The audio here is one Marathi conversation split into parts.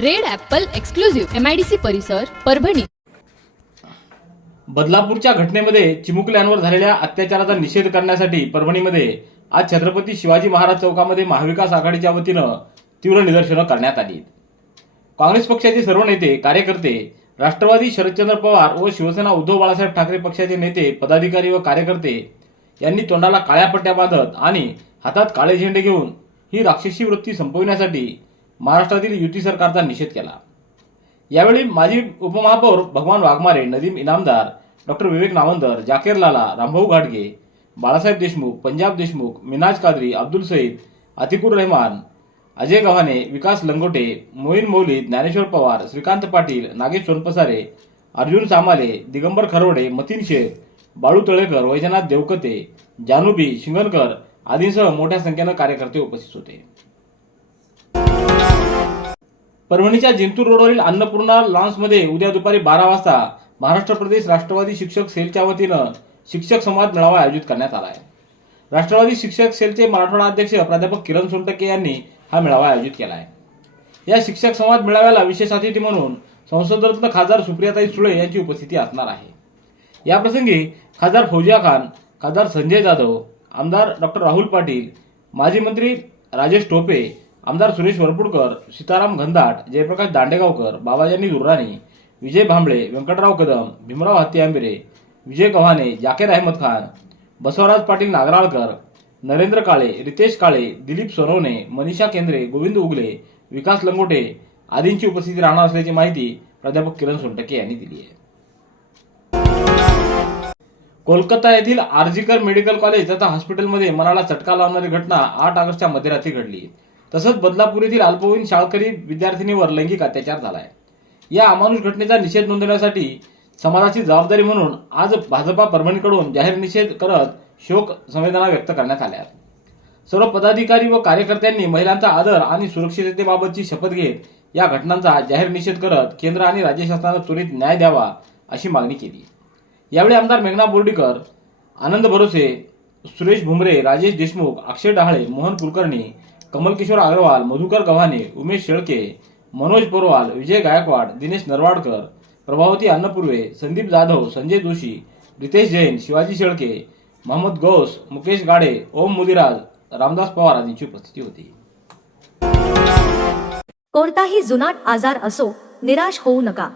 Red apple exclusive MIDC परिसर परभणी. बदलापूरच्या घटनेमध्ये चिमुकल्यांवर झालेल्या अत्याचाराचा निषेध करण्यासाठी परभणीमध्ये आज छत्रपती शिवाजी महाराज चौकामध्ये महाविकास आघाडीच्या वतीनं तीव्र निदर्शनं करण्यात आली. काँग्रेस पक्षाचे सर्व नेते कार्यकर्ते राष्ट्रवादी शरदचंद्र पवार व शिवसेना उद्धव बाळासाहेब ठाकरे पक्षाचे नेते पदाधिकारी व कार्यकर्ते यांनी तोंडाला काळ्या पट्ट्या बांधत आणि हातात काळे झेंडे घेऊन ही राक्षसी वृत्ती संपविण्यासाठी महाराष्ट्रातील युती सरकारचा निषेध केला. यावेळी माजी उपमहापौर भगवान वाघमारे नदीम इनामदार डॉक्टर विवेक नावंदर जाकेर लाला रामभाऊ घाटगे बाळासाहेब देशमुख पंजाब देशमुख मिनाज कादरी अब्दुल सईद अतिकुर रहमान अजय गव्हाणे विकास लंगोटे मोईन मौली ज्ञानेश्वर पवार श्रीकांत पाटील नागेश सोनपसारे अर्जुन सामाले दिगंबर खरवडे मतीन शेख बाळू तळेकर वैजनाथ देवकते जानूबी शिंगणकर आदींसह मोठ्या संख्येनं कार्यकर्ते उपस्थित होते. परभणीच्या जिंतूर रोडवरील अन्नपूर्णा लॉन्समध्ये उद्या दुपारी बारा वाजता महाराष्ट्र प्रदेश राष्ट्रवादी शिक्षक सेलच्या वतीनं शिक्षक संवाद मेळावा आयोजित करण्यात आला आहे. राष्ट्रवादी शिक्षक सेलचे मराठवाडा अध्यक्ष प्राध्यापक किरण सोनटके यांनी हा मेळावा आयोजित केला आहे. या शिक्षक संवाद मेळाव्याला विशेष अतिथी म्हणून संसदरत्न खासदार सुप्रियाताई सुळे यांची उपस्थिती असणार आहे. याप्रसंगी खासदार फौजिया खान खासदार संजय जाधव आमदार डॉक्टर राहुल पाटील माजी मंत्री राजेश टोपे आमदार सुरेश वरपुडकर सीताराम घनदाट जयप्रकाश दांडेगावकर बाबाजानी दुर्राणी विजय भांबळे व्यंकटराव कदम भीमराव हत्ती आंबिरे विजय गव्हाणे जाकेर अहमद खान बसवराज पाटील नागराळकर नरेंद्र काळे रितेश काळे दिलीप सोनवणे मनीषा केंद्रे गोविंद उगले विकास लंगोटे आदींची उपस्थिती राहणार असल्याची माहिती प्राध्यापक किरण सोनटके यांनी दिली आहे. कोलकाता येथील आर्जिकर मेडिकल कॉलेज तथा हॉस्पिटलमध्ये मनाला चटका लावणारी घटना आठ ऑगस्टच्या मध्यरात्री घडली. तसंच बदलापूर येथील अल्पवयीन शाळकरी विद्यार्थिनीवर लैंगिक अत्याचार झाला आहे या अमानुष घटनेचा निषेध नोंदवण्यासाठी समाजाची जबाबदारी म्हणून आज भाजपा परभणीकडून जाहीर निषेध करत शोक संवेदना व्यक्त करण्यात आल्या. सर्व पदाधिकारी व कार्यकर्त्यांनी महिलांचा आदर आणि सुरक्षिततेबाबतची शपथ घेत या घटनांचा जाहीर निषेध करत केंद्र आणि राज्य शासनानं त्वरित न्याय द्यावा अशी मागणी केली. यावेळी आमदार मेघना बोर्डीकर आनंद भरोसे सुरेश भुमरे राजेश देशमुख अक्षय डहाळे मोहन कुलकर्णी कमलकिशोर अग्रवाल मधुकर गव्हाणे उमेश शेळके मनोज पोरवाल विजय गायकवाड दिनेश नरवाडकर प्रभावती अन्नपूर्वे संदीप जाधव संजय जोशी रितेश जैन शिवाजी शेळके महम्मद गौस मुकेश गाडे ओम मुदिराज रामदास पवार आदींची उपस्थिती होती. कोणताही जुनाट आजार असो निराश होऊ नका.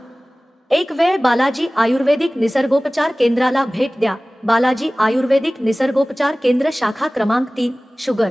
एक वेळ बालाजी आयुर्वेदिक निसर्गोपचार केंद्राला भेट द्या. बालाजी आयुर्वेदिक निसर्गोपचार केंद्र शाखा क्रमांक तीन शुगर.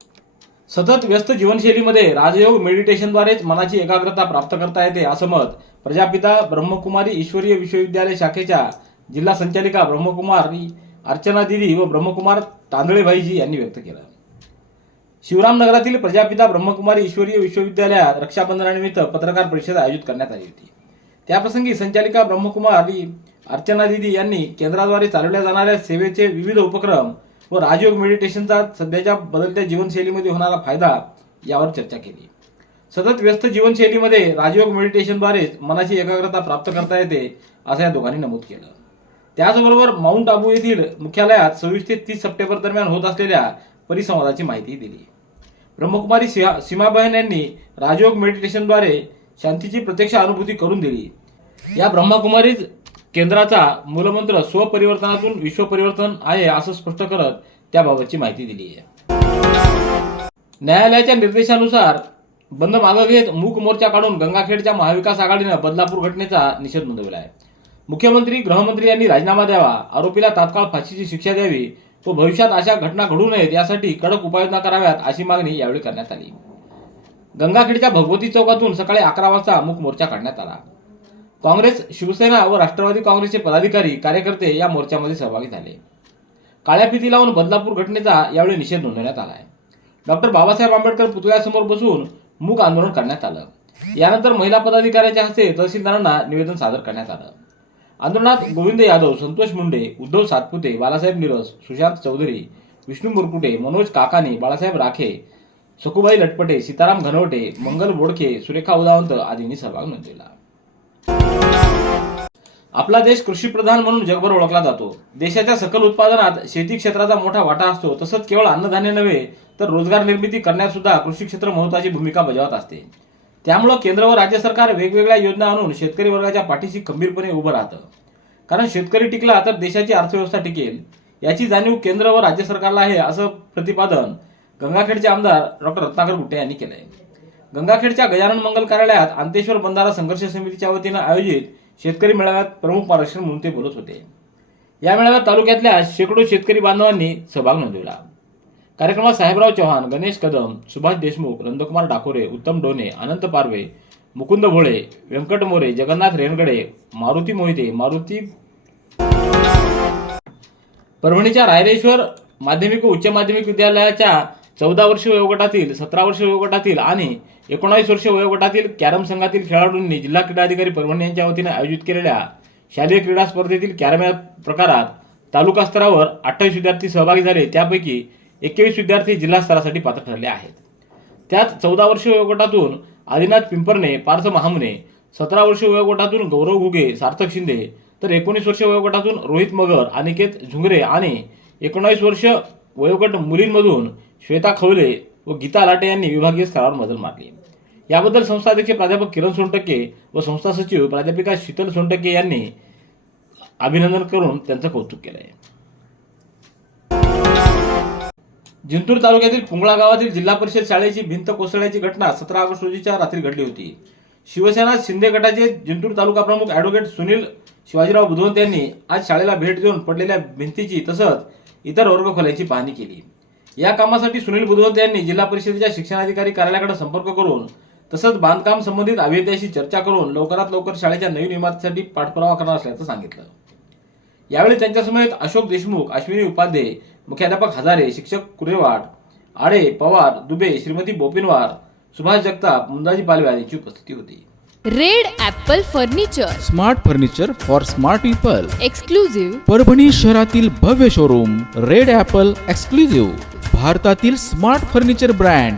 सतत व्यस्त जीवनशैलीमध्ये राजयोग मेडिटेशनद्वारेच मनाची एकाग्रता प्राप्त करता येते असं मत प्रजापिता ब्रह्मकुमारी ईश्वरीय विश्वविद्यालय शाखेच्या जिल्हा संचालिका ब्रह्मकुमारी अर्चना दिदी व ब्रह्मकुमार तांदळेभाईजी यांनी व्यक्त केलं. शिवरामनगरातील प्रजापिता ब्रह्मकुमारी ईश्वरीय विश्वविद्यालयात रक्षाबंधनानिमित्त पत्रकार परिषद आयोजित करण्यात आली होती. त्याप्रसंगी संचालिका ब्रह्मकुमारी अर्चना दिदी यांनी केंद्राद्वारे चालवल्या जाणाऱ्या सेवेचे विविध उपक्रम व राजयोग मेडिटेशनचा सध्याच्या बदलत्या जीवनशैलीमध्ये होणारा फायदा यावर चर्चा केली. सतत व्यस्त जीवनशैलीमध्ये राजयोग मेडिटेशनद्वारेच मनाची एकाग्रता प्राप्त करता येते असं या दोघांनी नमूद केलं. त्याचबरोबर माउंट आबू येथील मुख्यालयात सव्वीस ते तीस सप्टेंबर दरम्यान होत असलेल्या परिसंवादाची माहिती दिली. ब्रह्मकुमारी सिहा- सीमाबहन यांनी राजयोग मेडिटेशनद्वारे शांतीची प्रत्यक्ष अनुभूती करून दिली. या ब्रह्माकुमारीज केंद्राचा मूलमंत्र स्वपरिवर्तनातून विश्वपरिवर्तन आहे असं स्पष्ट करत त्याबाबतची माहिती दिली आहे. न्यायालयाच्या निर्देशानुसार बंद मागं घेत मूक मोर्चा काढून गंगाखेडच्या महाविकास आघाडीनं बदलापूर घटनेचा निषेध नोंदवला आहे. मुख्यमंत्री गृहमंत्री यांनी राजीनामा द्यावा आरोपीला तात्काळ फाशीची शिक्षा द्यावी व भविष्यात अशा घटना घडू नयेत यासाठी कडक उपाययोजना कराव्यात अशी मागणी यावेळी करण्यात आली. गंगाखेडच्या भगवती चौकातून सकाळी अकरा वाजता मूक मोर्चा काढण्यात आला. काँग्रेस शिवसेना व राष्ट्रवादी काँग्रेसचे पदाधिकारी कार्यकर्ते या मोर्चामध्ये सहभागी झाले. काळ्या फिती लावून बदलापूर घटनेचा यावेळी निषेध नोंदवण्यात आला आहे डॉक्टर बाबासाहेब आंबेडकर पुतळ्यासमोर बसून मूक आंदोलन करण्यात आलं. यानंतर महिला पदाधिकाऱ्याच्या हस्ते तहसीलदारांना निवेदन सादर करण्यात आलं. आंदोलनात गोविंद यादव संतोष मुंडे उद्धव सातपुते बाळासाहेब निरस सुशांत चौधरी विष्णू मुरकुटे मनोज काकाने बाळासाहेब राखे सखुबाई लटपटे सीताराम घनवटे मंगल बोडके सुरेखा उदावंत आदींनी सहभाग नोंदवला. आपला देश कृषीप्रधान म्हणून जगभर ओळखला जातो. देशाच्या सकल उत्पादनात शेती क्षेत्राचा मोठा वाटा असतो. तसंच केवळ अन्नधान्य नव्हे तर रोजगार निर्मिती करण्यात सुद्धा कृषी क्षेत्र महत्वाची भूमिका बजावत असते. त्यामुळं केंद्र व राज्य सरकार वेगवेगळ्या योजना आणून शेतकरी वर्गाच्या पाठीशी खंबीरपणे उभं राहतं. कारण शेतकरी टिकला तर देशाची अर्थव्यवस्था टिकेल. याची जाणीव केंद्र व राज्य सरकारला आहे असं प्रतिपादन गंगाखेडचे आमदार डॉक्टर रत्नाकर गुट्टे यांनी केलंय. गंगाखेडच्या गजानन मंगल कार्यालयात अंतेश्वर बंधारा संघर्ष समितीच्या वतीनं आयोजित शेतकरी मेळाव्यात प्रमुख महाराष्ट्र म्हणून ते बोलत होते. या मेळाव्यात तालुक्यातल्या शेकडो शेतकरी बांधवांनी सहभाग नोंदवला. कार्यक्रमात साहेबराव चव्हाण गणेश कदम सुभाष देशमुख नंदकुमार डाकोरे उत्तम डोने अनंत पारवे मुकुंद भोळे व्यंकट मोरे जगन्नाथ रेणगडे मारुती मोहिते मारुती परभणीच्या रायरेश्वर माध्यमिक व उच्च माध्यमिक विद्यालयाच्या चौदा वर्ष वयोगटातील सतरा वर्ष वयोगटातील आणि एकोणावीस वर्ष वयोगटातील कॅरम संघातील खेळाडूंनी जिल्हा क्रीडा अधिकारी परभणी यांच्या वतीने आयोजित केलेल्या शालेय क्रीडा स्पर्धेतील कॅरम या प्रकारात तालुका स्तरावर अठ्ठावीस विद्यार्थी सहभागी झाले. त्यापैकी एकवीस विद्यार्थी जिल्हा स्तरासाठी पात्र ठरले आहेत. त्यात चौदा वर्ष वयोगटातून आदिनाथ पिंपरणे पार्थ महामुने सतरा वर्ष वयोगटातून गौरव घुगे सार्थक शिंदे तर एकोणीस वर्ष वयोगटातून रोहित मगर अनिकेत झुंगरे आणि एकोणावीस वर्ष वयोगट मुलींमधून श्वेता खवले व गीता लाटे यांनी विभागीय स्तरावर मजल मारली. याबद्दल संस्थाध्यक्ष प्राध्यापक किरण सोनटके व संस्था सचिव प्राध्यापिका शीतल सोनटके यांनी अभिनंदन करून त्यांचं कौतुक केलं आहे जिंतूर तालुक्यातील पुंगळा गावातील जिल्हा परिषद शाळेची भिंत कोसळण्याची घटना सतरा ऑगस्ट रोजीच्या रात्री घडली होती. शिवसेना शिंदे गटाचे जिंतूर तालुका प्रमुख ॲडव्होकेट सुनील शिवाजीराव बुधवंत यांनी आज शाळेला भेट देऊन पडलेल्या भिंतीची तसंच इतर वर्गखोल्यांची पाहणी केली. या कामासाठी सुनील बुधवंत यांनी जिल्हा परिषदेच्या शिक्षणाधिकारी कार्यालयाकडे संपर्क करून तसंच बांधकाम संबंधित अभियंत्याशी चर्चा करून लवकरात लवकर शाळेच्या नवीन इमारतीसाठी पाठपुरावा करणार असल्याचं सांगितलं. यावेळी त्यांच्यासमवेत अशोक देशमुख अश्विनी उपाध्ये मुख्याध्यापक हजारे शिक्षक कुरेवाड आडे पवार दुबे श्रीमती बोपिनवार सुभाष जगताप मुंदाजी पालवे आदींची उपस्थिती होती. Red apple furniture. Smart furniture for smart people. Exclusive Parbhani शहरातील भव्य शोरूम रेड ॲपल एक्सक्लुझिव्ह. भारतातील स्मार्ट फर्निचर ब्रँड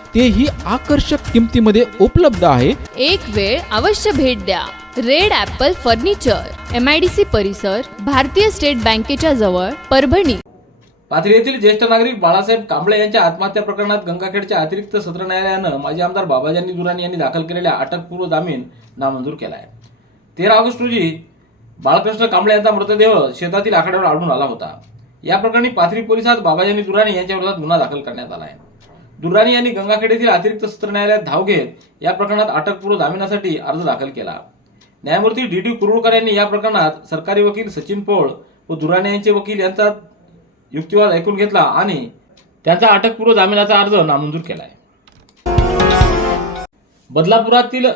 तेही आकर्षक किमतीमध्ये उपलब्ध आहे. एक वेळ अवश्य भेट द्या. Red apple furniture M I D C परिसर भारतीय स्टेट बँकेच्या जवळ परभणी. पाथरी येथील ज्येष्ठ नागरिक बाळासाहेब कांबळे यांच्या आत्महत्या प्रकरणात गंगाखेडच्या अतिरिक्त सत्र न्यायालयानं माजी आमदार बाबाजानी दुराणी यांनी दाखल केलेल्या अटकपूर्व जामीन नामंजूर केला आहे तेरा ऑगस्ट रोजी बाळकृष्ण कांबळे यांचा मृतदेह शेतातील आखाड्यावर आढळून आला होता. या प्रकरणी पाथरी पोलिसात बाबाजानी दुराणी यांच्या विरोधात गुन्हा दाखल करण्यात आला आहे दुर्राणी यांनी गंगाखेड येथील अतिरिक्त सत्र न्यायालयात धाव घेत या प्रकरणात अटकपूर्व जामिनासाठी अर्ज दाखल केला. न्यायमूर्ती डी डी कुरुळकर यांनी या प्रकरणात सरकारी वकील सचिन पोळ व दुराणे यांचे वकील यांचा युक्तिवाद ऐकून घेतला आणि त्यांचा अटकपूर्व जामिनाचा अर्ज नामंजूर केला आहे बदलापुरातील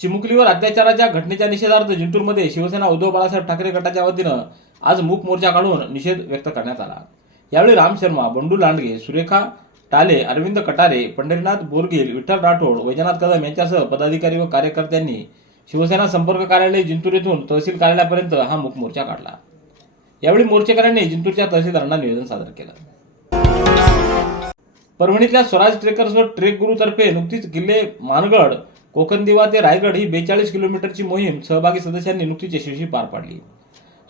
चिमुकलीवर अत्याचाराच्या घटनेच्या निषेधार्थ जिंटूरमध्ये शिवसेना उद्धव बाळासाहेब ठाकरे गटाच्या वतीनं आज मूक मोर्चा काढून निषेध व्यक्त करण्यात आला. यावेळी राम शर्मा बंडू लांडगे सुरेखा टाले अरविंद कटारे पंढरीनाथ बोरगील विठ्ठल राठोड वैजनाथ कदम यांच्यासह पदाधिकारी व कार्यकर्त्यांनी शिवसेना संपर्क कार्यालय जिंतूर येथून तहसील कार्यालयापर्यंत हा मुख मोर्चा काढला. यावेळी मोर्चेकऱ्यांनी जिंतूरच्या तहसीलदारांना निवेदन सादर केलं. परभणीतल्या स्वराज ट्रेकर्स व ट्रेक गुरु तर्फे नुकतीच किल्ले मानगड कोकणदिवा ते रायगड ही बेचाळीस किलोमीटरची मोहीम सहभागी सदस्यांनी नुकतीच यशस्वी पार पाडली.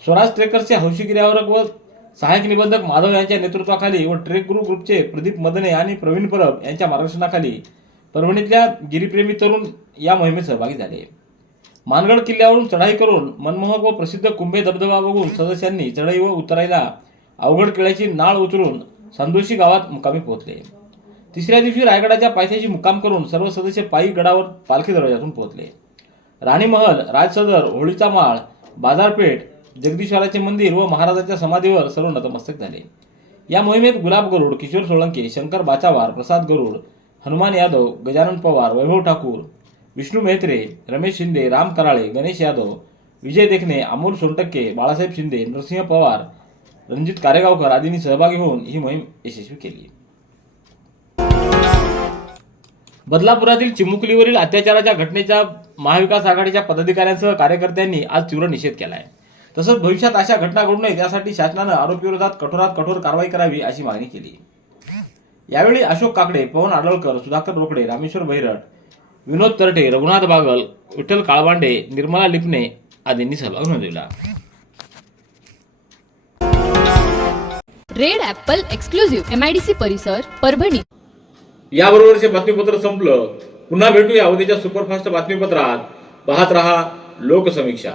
स्वराज ट्रेकर्सचे हौशी गिर्यावरक व सहाय्यक निबंधक माधव यांच्या नेतृत्वाखाली व ट्रेक गुरु ग्रुपचे प्रदीप मदने आणि प्रवीण परब यांच्या मार्गदर्शनाखाली परभणीतल्या गिरीप्रेमी तरुण या मोहिमेत सहभागी झाले. मानगड किल्ल्यावरून चढाई करून मनमोहक व प्रसिद्ध कुंभे धबधबा बघून सदस्यांनी चढाई व उतरायला अवघड केळ्याची नाळ उचलून संदोशी गावात मुकामी पोहोचले. तिसऱ्या दिवशी रायगडाच्या पायथ्याशी मुक्काम करून सर्व सदस्य पायी गडावर पालखी दरवाजातून पोहोचले. राणीमहल राजसदर होळीचा माळ बाजारपेठ जगदीश्वराचे मंदिर व महाराजाच्या समाधीवर सर्व नतमस्तक झाले. या मोहिमेत गुलाब गरुड किशोर सोळंके शंकर बाचावार प्रसाद गरुड हनुमान यादव गजानन पवार वैभव ठाकूर विष्णू मेहत्रे रमेश शिंदे राम कराळे गणेश यादव विजय देखणे अमोल सोनटक्के बाळासाहेब शिंदे नरसिंह पवार रणजित कारेगावकर आदींनी सहभागी होऊन ही मोहीम यशस्वी केली. बदलापुरातील चिमुकलीवरील अत्याचाराच्या घटनेच्या महाविकास आघाडीच्या पदाधिकाऱ्यांसह कार्यकर्त्यांनी आज तीव्र निषेध केला आहे तसंच भविष्यात अशा घटना घडू नये यासाठी शासनानं आरोपीविरोधात कठोरात कठोर कारवाई करावी अशी मागणी केली. यावेळी अशोक काकडे पवन आडळकर सुधाकर रोकडे रामेश्वर भैरट विनोद तरटे रघुनाथ बागल विठ्ठल काळबांडे निर्मला लिपणे आदींनी सहभाग नोंदवला. Red apple exclusive M I D C परिसर परभणी. याबरोबरचे बातमीपत्र संपलं. पुन्हा भेटूया उद्याच्या सुपरफास्ट बातमीपत्रात. पाहत रहा लोकसमीक्षा.